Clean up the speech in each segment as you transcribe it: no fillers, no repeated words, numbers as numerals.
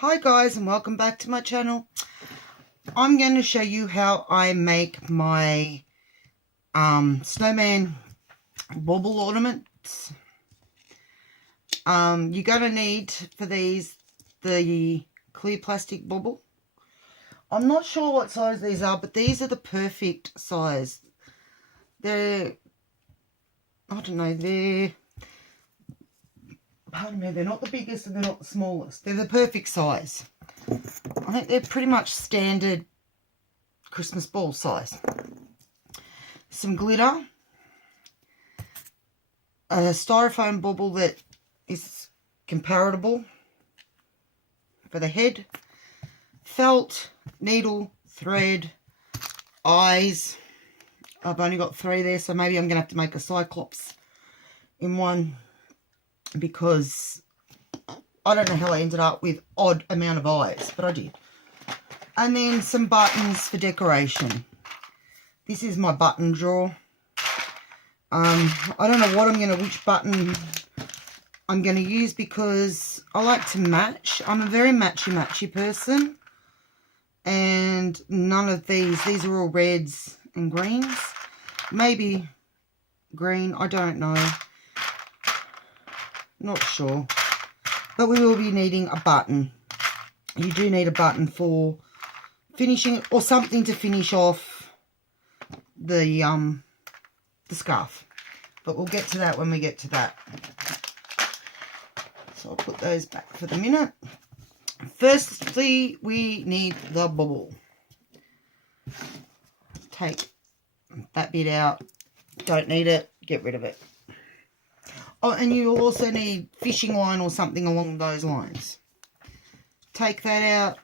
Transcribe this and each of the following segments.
Hi guys, and welcome back to my channel. I'm going to show you how I make my Snowman Bauble ornaments. You're going to need for these the clear plastic bauble. I'm not sure what size these are, but these are the perfect size. They're, I don't know, pardon me, they're not the biggest and they're not the smallest. They're the perfect size. I think they're pretty much standard Christmas ball size. Some glitter. A styrofoam bauble that is comparable for the head. Felt, needle, thread, eyes. I've only got 3 there, so maybe I'm going to have to make a cyclops in one, because I don't know how I ended up with odd amount of eyes, but I did. And then some buttons for decoration. This is my button drawer. I don't know which button I'm going to use, because I like to match. I'm a very matchy person. And none of these are all reds and greens. Maybe green, I don't know. Not sure. But we will be needing a button. You do need a button for finishing, or something to finish off the scarf. But we'll get to that when we get to that. So I'll put those back for the minute. Firstly, we need the bauble. Take that bit out. Don't need it. Get rid of it. Oh, and you'll also need fishing line or something along those lines. Take that out.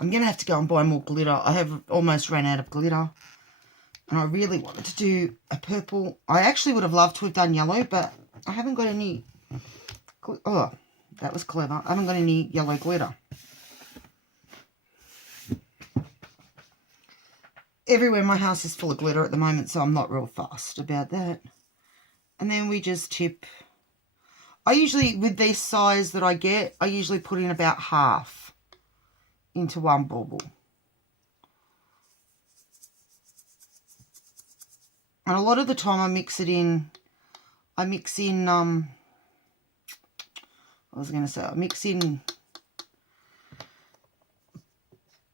I'm going to have to go and buy more glitter. I have almost ran out of glitter. And I really wanted to do a purple. I actually would have loved to have done yellow, but I haven't got any. Oh, that was clever. I haven't got any yellow glitter. Everywhere in my house is full of glitter at the moment, so I'm not real fussed about that. And then we just tip. I usually, with this size that I get, I usually put in about half into one bauble. And a lot of the time I mix in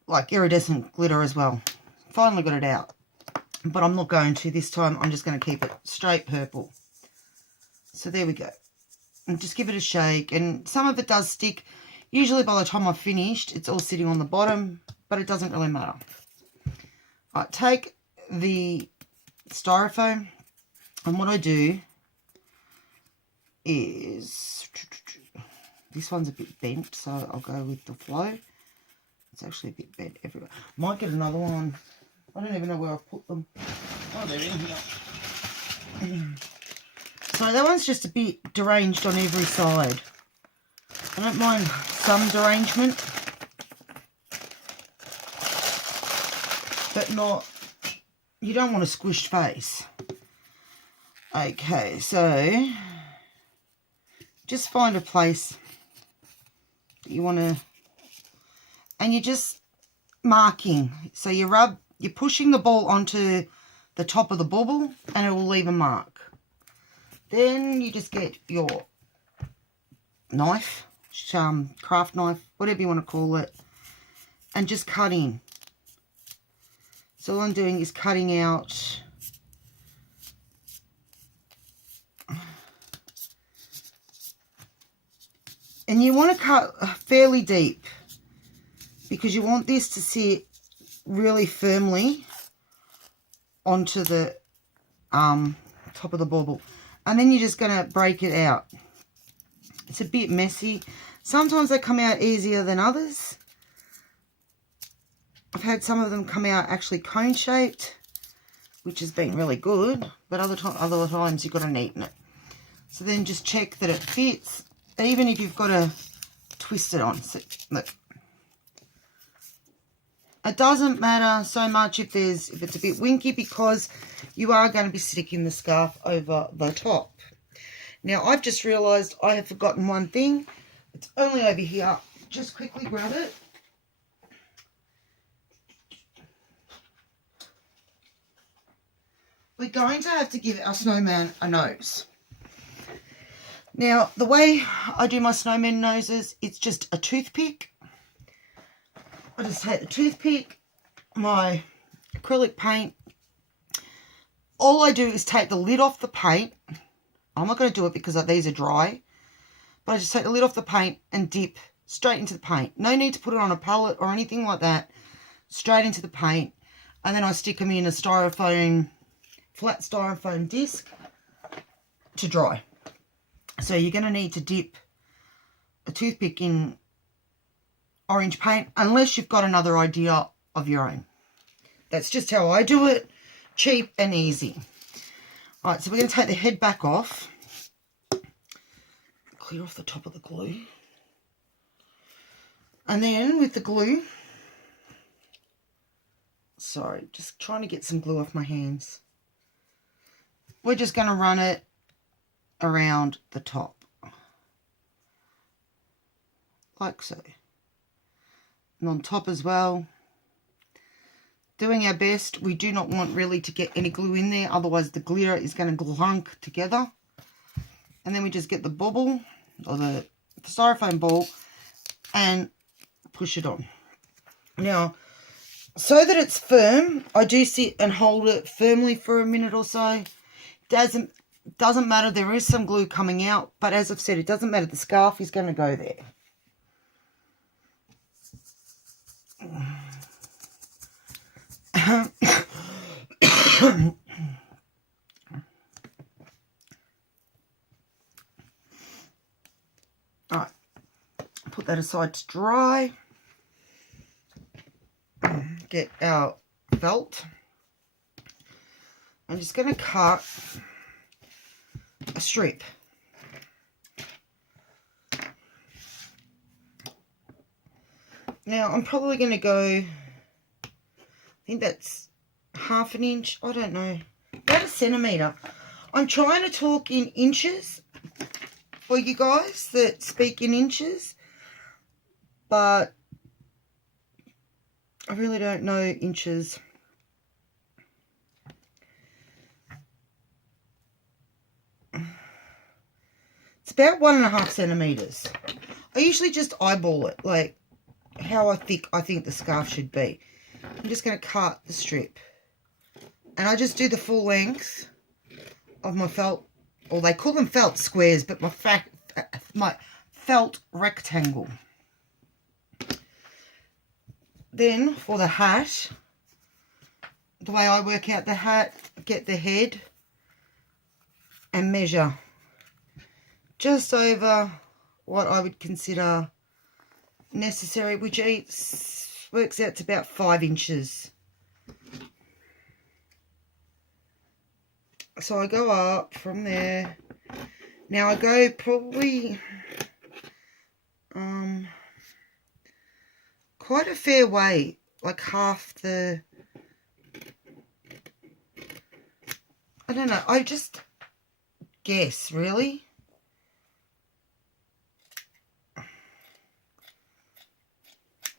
like iridescent glitter as well. Finally got it out. But I'm not going to this time. I'm just going to keep it straight purple. So there we go. And just give it a shake. And some of it does stick. Usually by the time I've finished, it's all sitting on the bottom. But it doesn't really matter. All right, take the styrofoam. And what I do is... This one's a bit bent, so I'll go with the flow. It's actually a bit bent everywhere. Might get another one. I don't even know where I've put them. Oh, they're in here. So that one's just a bit deranged on every side. I don't mind some derangement, but not, you don't want a squished face. Okay, so just find a place that you want to, and you're just marking. So you're pushing the ball onto the top of the bauble and it will leave a mark. Then you just get your knife, craft knife, whatever you want to call it, and just cut in. So all I'm doing is cutting out and you want to cut fairly deep, because you want this to sit really firmly onto the top of the bauble. And then you're just going to break it out. It's a bit messy. Sometimes they come out easier than others. I've had some of them come out actually cone-shaped, which has been really good. But other times you've got to neaten it. So then just check that it fits, even if you've got to twist it on. So, look. It doesn't matter so much if it's a bit winky, because you are going to be sticking the scarf over the top. Now, I've just realised I have forgotten one thing. It's only over here. Just quickly grab it. We're going to have to give our snowman a nose. Now, the way I do my snowman noses, it's just a toothpick. I just take the toothpick, my acrylic paint. All I do is take the lid off the paint. I'm not going to do it because these are dry. But I just take the lid off the paint and dip straight into the paint. No need to put it on a palette or anything like that. Straight into the paint. And then I stick them in a flat styrofoam disc to dry. So you're going to need to dip a toothpick in orange paint unless you've got another idea of your own. That's just how I do it. Cheap and easy. All right, so we're going to take the head back off. Clear off the top of the glue. And then with the glue, sorry, just trying to get some glue off my hands. We're just going to run it around the top. Like so. And on top as well. Doing our best. We do not want really to get any glue in there, otherwise the glitter is going to glunk together. And then we just get the bauble, or the styrofoam ball, and push it on. Now, so that it's firm, I do sit and hold it firmly for a minute or so. Doesn't matter, there is some glue coming out, but as I've said, it doesn't matter, the scarf is going to go there. Alright, put that aside to dry. Get our felt. I'm just going to cut a strip. Now, I'm probably going to go, I think that's half an inch, I don't know, about a centimetre. I'm trying to talk in inches for you guys that speak in inches, but I really don't know inches. It's about 1.5 centimetres. I usually just eyeball it, like how thick I think the scarf should be. I'm just going to cut the strip. And I just do the full length of my felt, or they call them felt squares, but my felt rectangle. Then for the hat, the way I work out the hat, get the head and measure just over what I would consider necessary, which works out to about 5 inches. So I go up from there. Now I go probably quite a fair way, like half the, I don't know, I just guess really.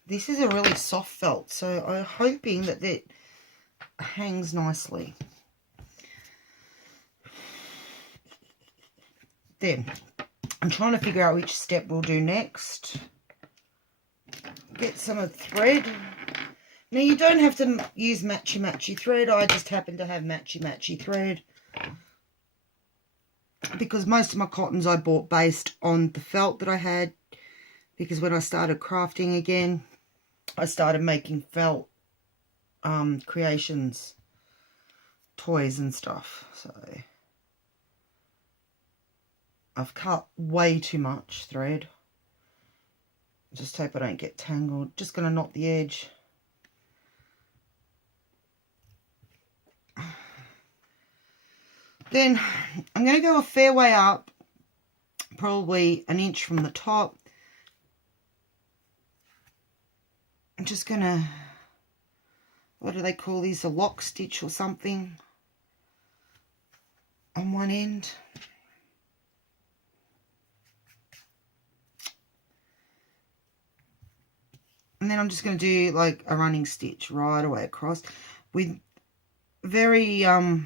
This is a really soft felt, so I'm hoping that it hangs nicely. Then, I'm trying to figure out which step we'll do next. Get some of the thread. Now, you don't have to use matchy-matchy thread. I just happen to have matchy-matchy thread, because most of my cottons I bought based on the felt that I had, because when I started crafting again, I started making felt creations, toys and stuff. So I've cut way too much thread. Just hope I don't get tangled. Just going to knot the edge. Then I'm going to go a fair way up, probably an inch from the top. I'm just going to, what do they call these, a lock stitch or something on one end. And then I'm just going to do like a running stitch right away across with very, oh,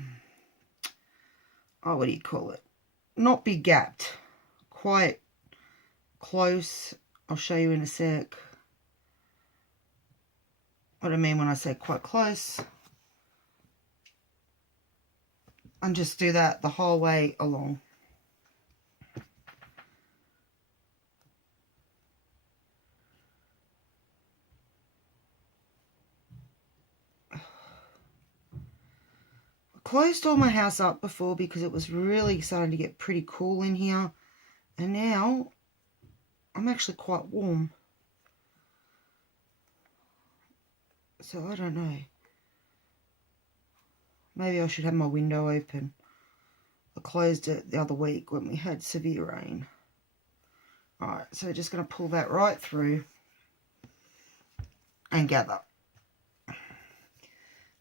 what do you call it? Not big gapped, quite close. I'll show you in a sec what I mean when I say quite close. And just do that the whole way along. Closed all my house up before because it was really starting to get pretty cool in here, and now I'm actually quite warm, so I don't know, maybe I should have my window open. I closed it the other week when we had severe rain. Alright, so just going to pull that right through and gather.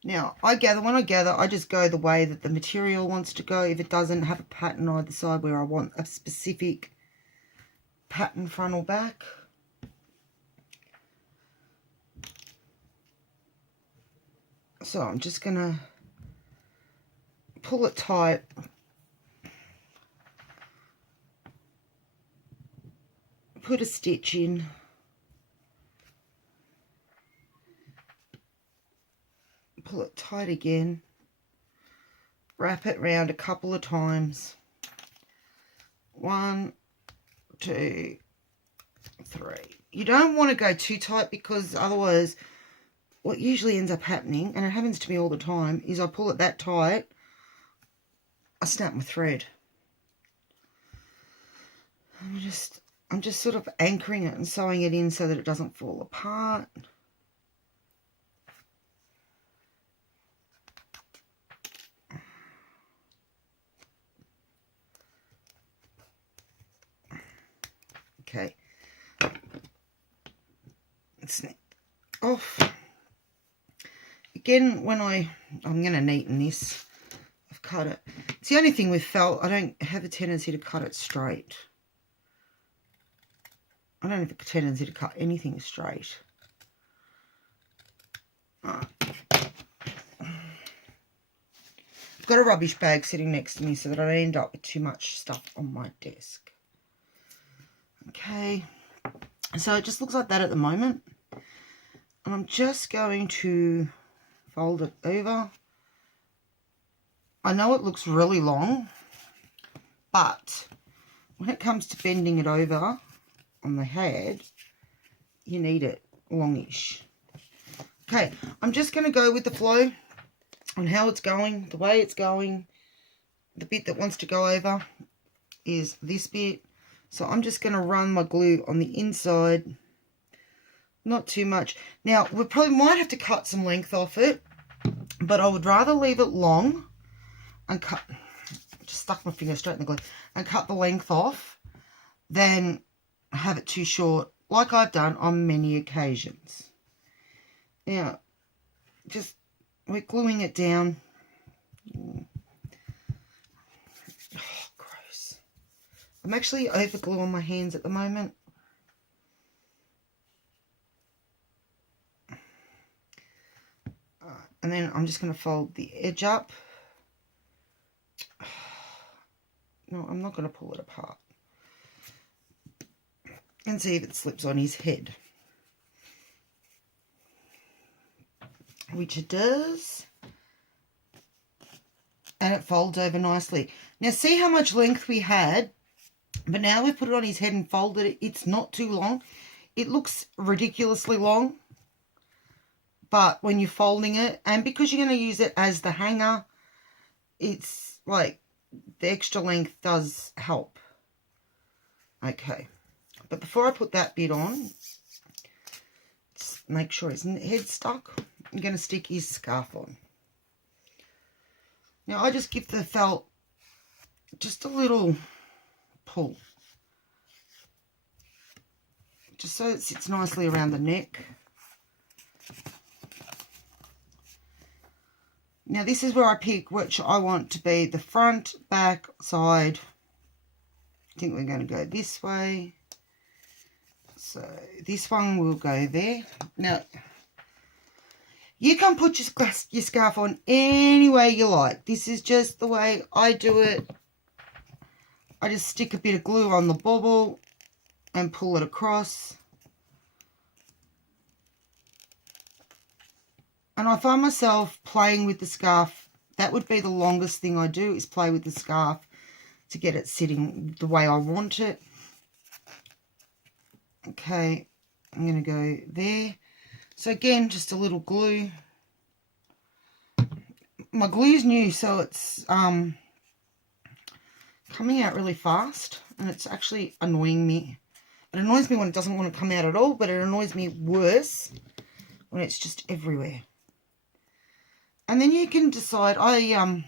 Now, when I gather, I just go the way that the material wants to go. If it doesn't have a pattern either side where I want a specific pattern front or back. So I'm just going to pull it tight. Put a stitch in. Pull it tight again, wrap it round a couple of times. 1, 2, 3. You don't want to go too tight because otherwise what usually ends up happening, and it happens to me all the time, is I pull it that tight, I snap my thread. I'm just sort of anchoring it and sewing it in so that it doesn't fall apart. Okay, snip off. Again, when I'm going to neaten this, I've cut it. It's the only thing with felt, I don't have a tendency to cut it straight. I don't have a tendency to cut anything straight. Right. I've got a rubbish bag sitting next to me so that I don't end up with too much stuff on my desk. Okay, so it just looks like that at the moment, and I'm just going to fold it over. I know it looks really long, but when it comes to bending it over on the head, you need it longish. Okay, I'm just going to go with the flow on how it's going, the way it's going. The bit that wants to go over is this bit. So I'm just going to run my glue on the inside, not too much. Now, we probably might have to cut some length off it, but I would rather leave it long and cut, just stuck my finger straight in the glue, and cut the length off than have it too short, like I've done on many occasions. Now, we're gluing it down. I'm actually over glue on my hands at the moment. And then I'm just going to fold the edge up. No, I'm not going to pull it apart. And see if it slips on his head. Which it does. And it folds over nicely. Now see how much length we had? But now we've put it on his head and folded it. It's not too long. It looks ridiculously long. But when you're folding it, and because you're going to use it as the hanger, it's like the extra length does help. Okay. But before I put that bit on, just make sure his head's stuck. I'm going to stick his scarf on. Now I just give the felt just a little pull, just so it sits nicely around the neck. Now this is where I pick which I want to be the front, back, side. I think we're going to go this way, So this one will go there. Now, you can put your scarf on any way you like. This is just the way I do it. I just stick a bit of glue on the bauble and pull it across. And I find myself playing with the scarf. That would be the longest thing I do, is play with the scarf to get it sitting the way I want it. Okay, I'm going to go there. So again, just a little glue. My glue's new, so it's coming out really fast, and it's actually annoying me. It annoys me when it doesn't want to come out at all, but it annoys me worse when it's just everywhere. And then you can decide, I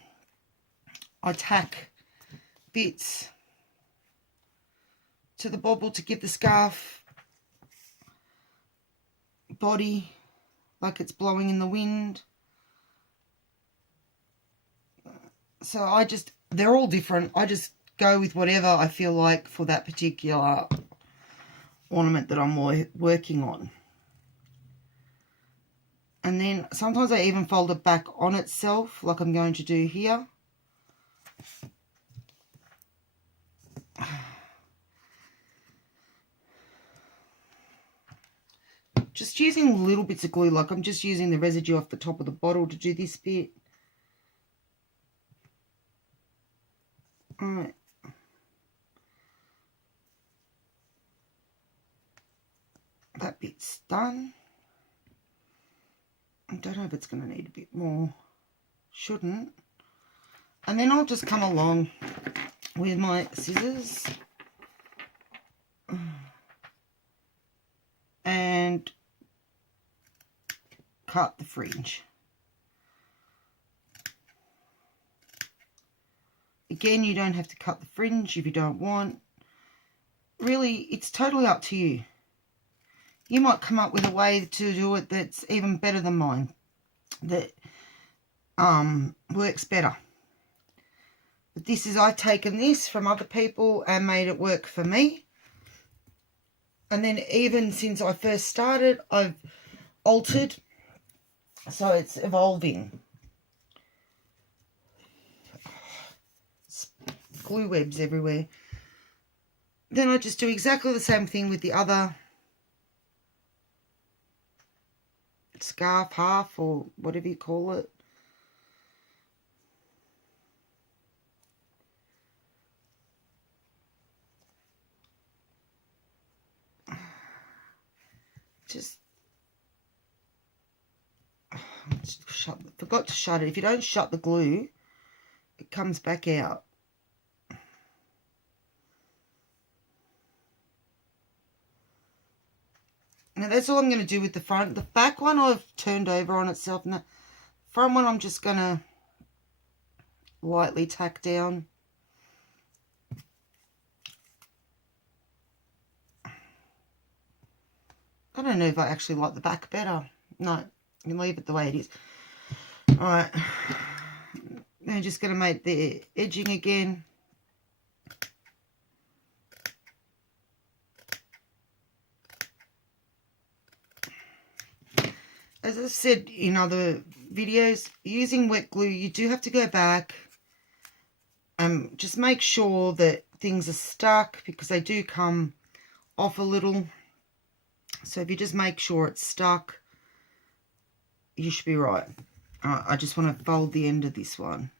tack bits to the bauble to give the scarf body, like it's blowing in the wind. So they're all different. I just go with whatever I feel like for that particular ornament that I'm working on. And then sometimes I even fold it back on itself, like I'm going to do here. Just using little bits of glue, like I'm just using the residue off the top of the bottle to do this bit. Alright. That bit's done. I don't know if it's going to need a bit more. Shouldn't. And then I'll just come along with my scissors and cut the fringe. Again, you don't have to cut the fringe if you don't want. Really, it's totally up to you. You might come up with a way to do it that's even better than mine, that works better. But this is, I've taken this from other people and made it work for me. And then even since I first started, I've altered, so it's evolving. Glue webs everywhere. Then I just do exactly the same thing with the other scarf, half, or whatever you call it. Just forgot to shut it. If you don't shut the glue, it comes back out. Now that's all I'm going to do with the front. The back one I've turned over on itself. Now, the front one I'm just going to lightly tack down. I don't know if I actually like the back better. No, I can leave it the way it is. Alright. I'm just going to make the edging again. As I've said in other videos, using wet glue, you do have to go back and just make sure that things are stuck, because they do come off a little. So if you just make sure it's stuck, you should be right. I just want to fold the end of this one.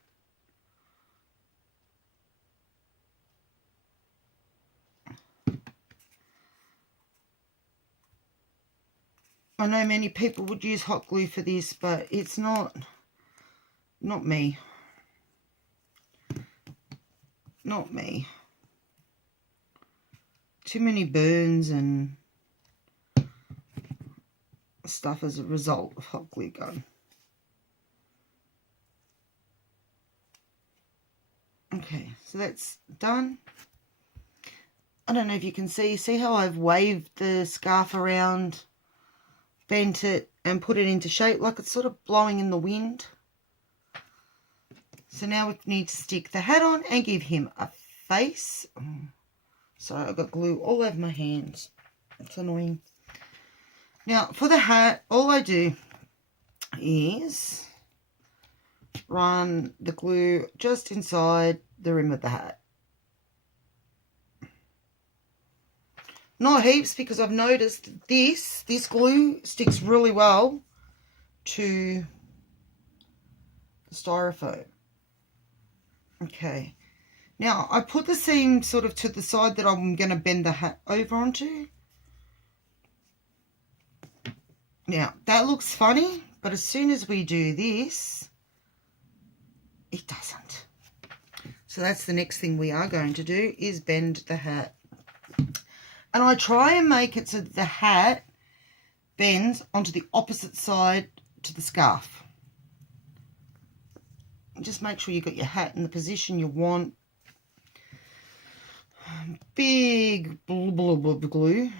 I know many people would use hot glue for this, but it's not me. Not me. Too many burns and stuff as a result of hot glue gun. Okay, so that's done. I don't know if you can see how I've waved the scarf around, bent it and put it into shape, like it's sort of blowing in the wind. So now we need to stick the hat on and give him a face. Sorry, I've got glue all over my hands. It's annoying. Now, for the hat, all I do is run the glue just inside the rim of the hat. Not heaps, because I've noticed that this glue sticks really well to the styrofoam. Okay. Now, I put the seam sort of to the side that I'm going to bend the hat over onto. Now, that looks funny, but as soon as we do this, it doesn't. So that's the next thing we are going to do, is bend the hat. And I try and make it so that the hat bends onto the opposite side to the scarf. And just make sure you've got your hat in the position you want. Big blob of glue,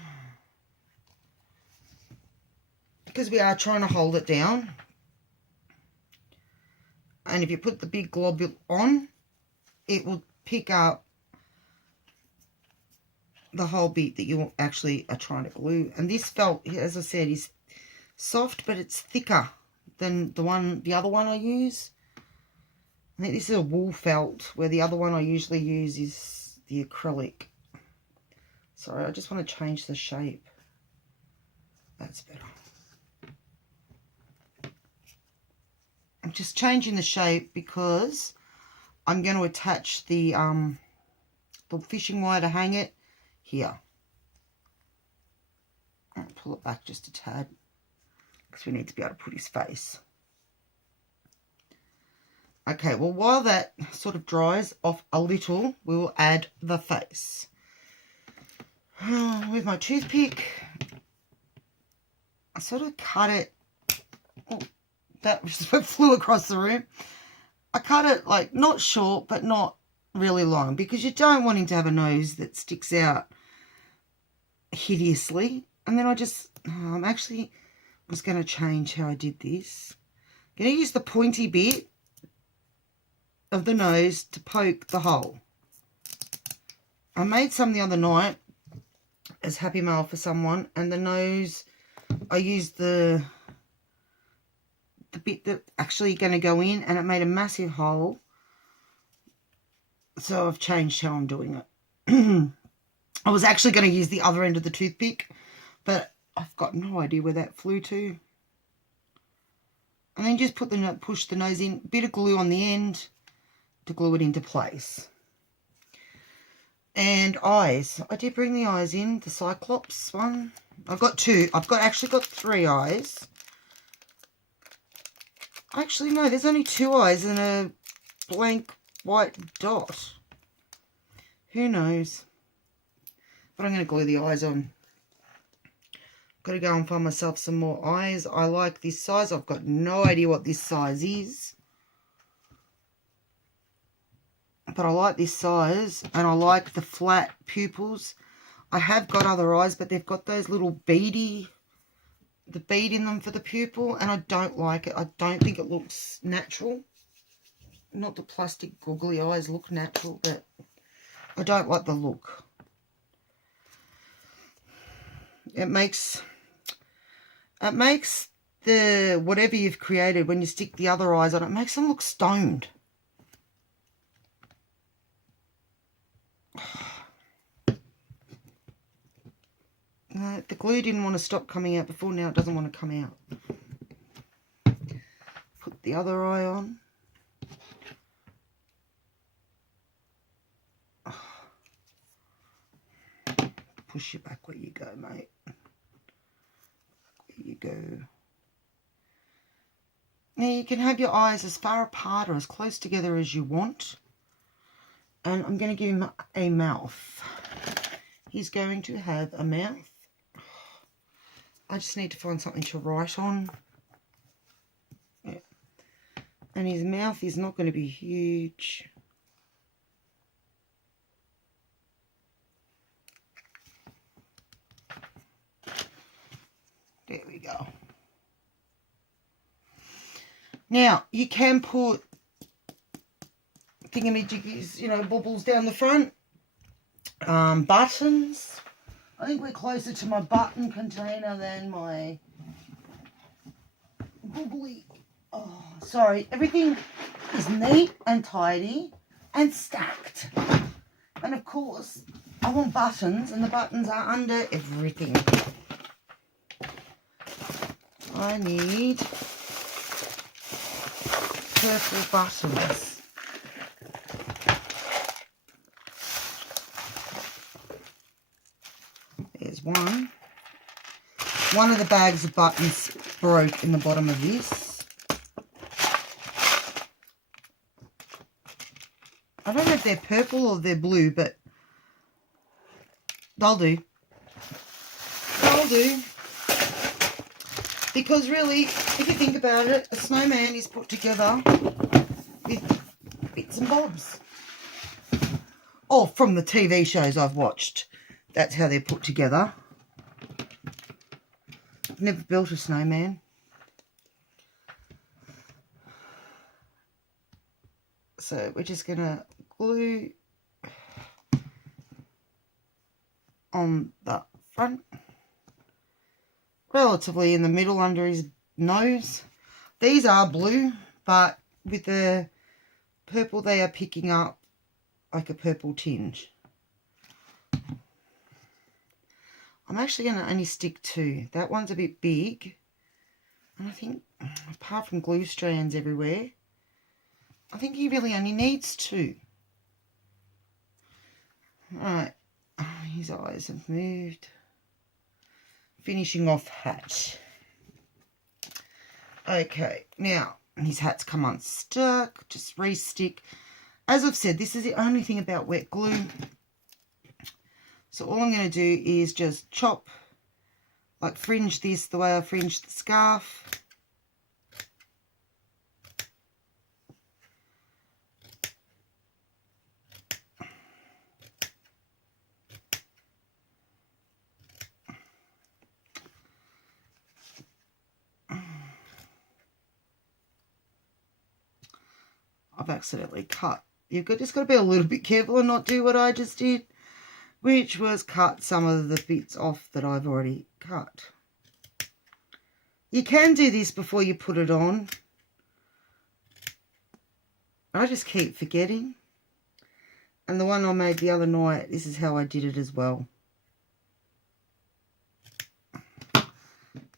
because we are trying to hold it down. And if you put the big globule on, it will pick up the whole bit that you actually are trying to glue. And this felt, as I said, is soft, but it's thicker than the other one I use. I think this is a wool felt, where the other one I usually use is the acrylic. Sorry, I just want to change the shape. That's better. I'm just changing the shape because I'm going to attach the fishing wire to hang it here. I'll pull it back just a tad, because we need to be able to put his face. Okay, well, while that sort of dries off a little, we will add the face. With my toothpick, I sort of cut it. Oh, that just flew across the room. I cut it like not short, but not really long, because you don't want him to have a nose that sticks out hideously. And then I'm actually was going to change how I did this. I'm going to use the pointy bit of the nose to poke the hole. I made some the other night as Happy Mail for someone, and the nose, I used the bit that actually going to go in, and it made a massive hole. So I've changed how I'm doing it. I was actually going to use the other end of the toothpick, but I've got no idea where that flew to. And then just push the nose in, bit of glue on the end to glue it into place. And eyes. I did bring the eyes in, the Cyclops one. I've got two. Actually got 3 eyes. Actually, no, there's only 2 eyes and a blank white dot. Who knows? But I'm going to glue the eyes on. Got to go and find myself some more eyes. I like this size. I've got no idea what this size is. But I like this size, and I like the flat pupils. I have got other eyes, but they've got those little the bead in them for the pupil, and I don't like it. I don't think it looks natural. Not the plastic googly eyes look natural, but I don't like the look. It makes the whatever you've created, when you stick the other eyes on, it makes them look stoned. The glue didn't want to stop coming out before, now it doesn't want to come out. Put the other eye on. Push you back where you go, mate. Where you go. Now you can have your eyes as far apart or as close together as you want. And I'm going to give him a mouth. He's going to have a mouth. I just need to find something to write on. Yeah. And his mouth is not going to be huge. There we go. Now, you can put thingamajiggies, baubles down the front. Buttons. I think we're closer to my button container than my bubbly. Oh, sorry. Everything is neat and tidy and stacked. And of course, I want buttons, and the buttons are under everything. I need purple buttons. There's one. One of the bags of buttons broke in the bottom of this. I don't know if they're purple or they're blue, but they'll do. They'll do. Because really, if you think about it, a snowman is put together with bits and bobs. Oh, from the TV shows I've watched. That's how they're put together. I've never built a snowman. So we're just going to glue on the front, relatively in the middle under his nose. These are blue, but with the purple they are picking up like a purple tinge. I'm actually going to only stick 2. That one's a bit big, and I think apart from glue strands everywhere, I think he really only needs 2. Alright, his eyes have moved. Finishing off hat. Okay, now his hat's come unstuck. Just re-stick. As I've said, this is the only thing about wet glue. So all I'm going to do is just chop, like fringe this the way I fringed the scarf. I've accidentally cut. You've just got to be a little bit careful and not do what I just did, which was cut some of the bits off that I've already cut. You can do this before you put it on. I just keep forgetting. And the one I made the other night, this is how I did it as well.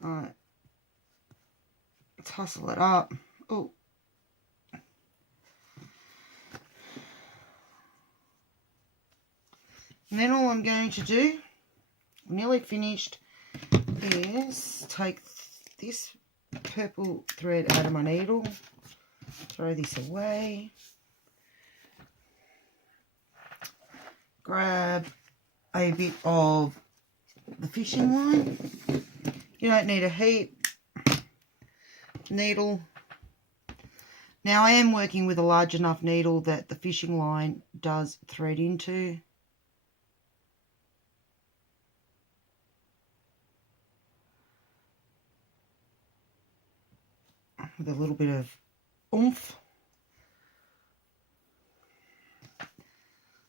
Alright. Let's hustle it up. Oh. And then all I'm going to do, I'm nearly finished, is take this purple thread out of my needle, throw this away, grab a bit of the fishing line. You don't need a heap. Needle. Now I am working with a large enough needle that the fishing line does thread into. With a little bit of oomph.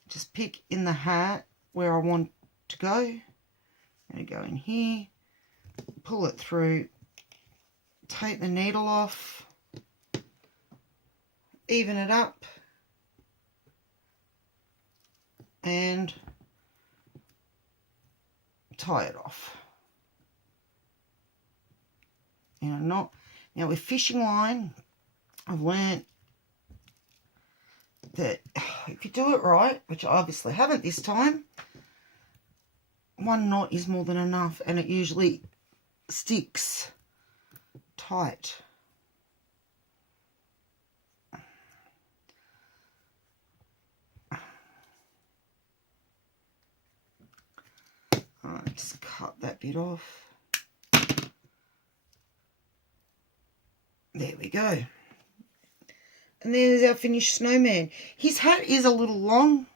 Just pick in the hat where I want to go. I'm going to go in here, pull it through, take the needle off, even it up, and tie it off. Now with fishing line, I've learnt that if you do it right, which I obviously haven't this time, 1 knot is more than enough, and it usually sticks tight. Alright, just cut that bit off. There we go. And there's our finished snowman. His hat is a little long.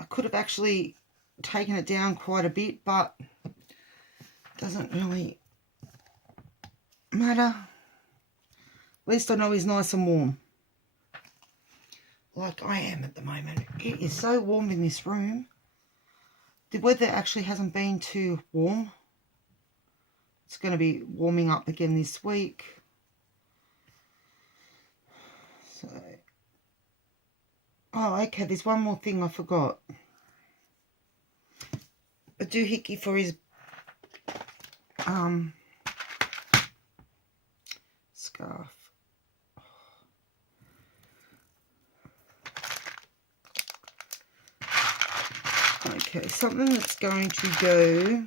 I could have actually taken it down quite a bit, but it doesn't really matter. At least I know he's nice and warm. Like I am at the moment. It is so warm in this room. the weather actually hasn't been too warm. It's going to be warming up again this week. So, oh, okay, there's one more thing I forgot. A doohickey for his scarf. Okay, something that's going to go,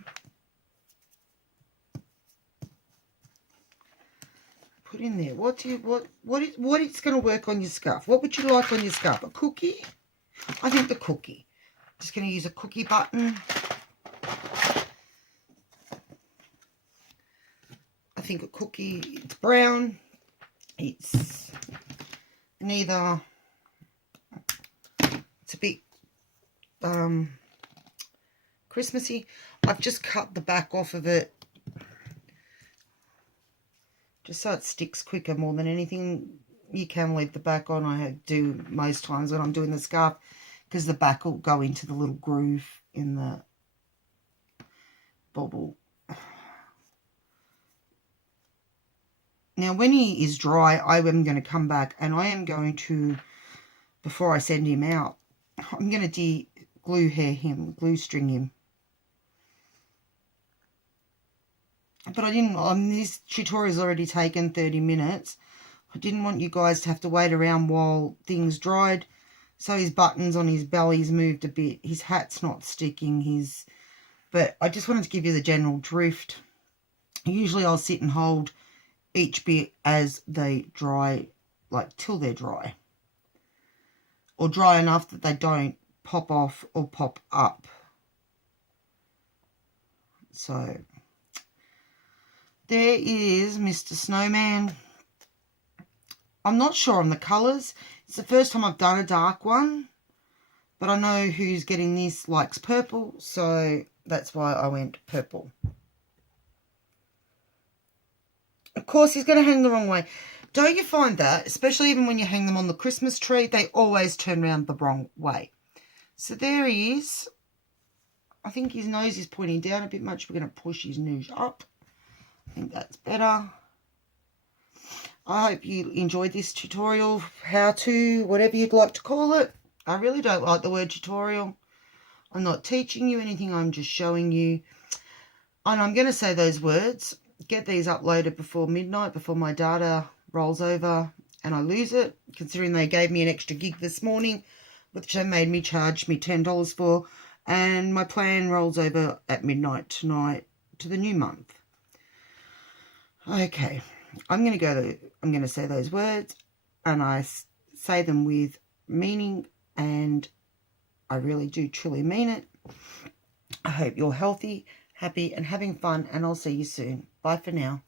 put in there. What it's going to work on your scarf? What would you like on your scarf? A cookie? I think the cookie. Just going to use a cookie button. I think a cookie. It's brown. It's neither. It's a bit Christmassy. I've just cut the back off of it just so it sticks quicker more than anything. You can leave the back on. I do most times when I'm doing the scarf, because the back will go into the little groove in the bauble. Now, when he is dry, I am going to come back and I am going to, before I send him out, I'm going to glue string him. But I didn't, this tutorial's already taken 30 minutes. I didn't want you guys to have to wait around while things dried. So his buttons on his belly's moved a bit. His hat's not sticking. But I just wanted to give you the general drift. Usually I'll sit and hold each bit as they dry, like till they're dry. Or dry enough that they don't pop off or pop up. So there is Mr. Snowman. I'm not sure on the colours. It's the first time I've done a dark one. But I know who's getting this likes purple. So that's why I went purple. Of course, he's going to hang the wrong way. Don't you find that? Especially even when you hang them on the Christmas tree. They always turn around the wrong way. So there he is. I think his nose is pointing down a bit much. We're going to push his nose up. I think that's better. I hope you enjoyed this tutorial, how to, whatever you'd like to call it. I really don't like the word tutorial. I'm not teaching you anything, I'm just showing you. And I'm going to say those words. Get these uploaded before midnight, before my data rolls over and I lose it. Considering they gave me an extra gig this morning, which they made me charge me $10 for. And my plan rolls over at midnight tonight to the new month. Okay, I'm going to say those words, and I say them with meaning, and I really do truly mean it. I hope you're healthy, happy, and having fun, and I'll see you soon. Bye for now.